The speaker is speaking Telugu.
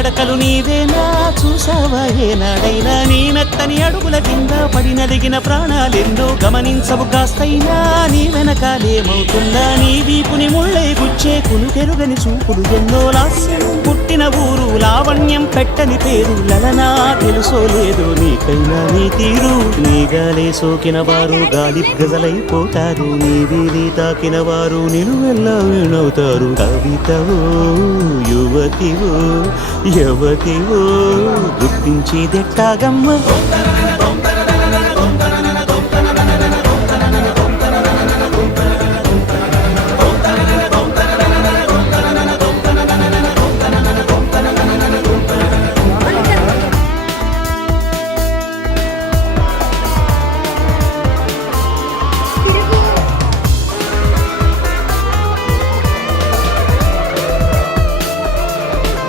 నడకలు నీవేనా చూసావా ఏనాడైనా నీ మెత్తని అడుగుల కింద పడి నలిగిన ప్రాణాలెందో గమనించవు కాస్తైనా నీ వెనకాలేమవుతుందా నీ వీపుని ముళ్ళై గుచ్చే కునుకెరుగని చూపుడు ఎన్నో లాస్యం పుట్టిన ఊరు లావణ్యం పెట్టని పేరు లలనా తెలుసో లేదో నీకైనా నీ తీరు నీ గాలే సోకిన వారు గాలి గజలైపోతారు నీ వీధి తాకిన వారు నిలువెల్లా వినవుతారు కవితవో యువతివో యవతివో గుర్తించి దెట్టాగమ్మ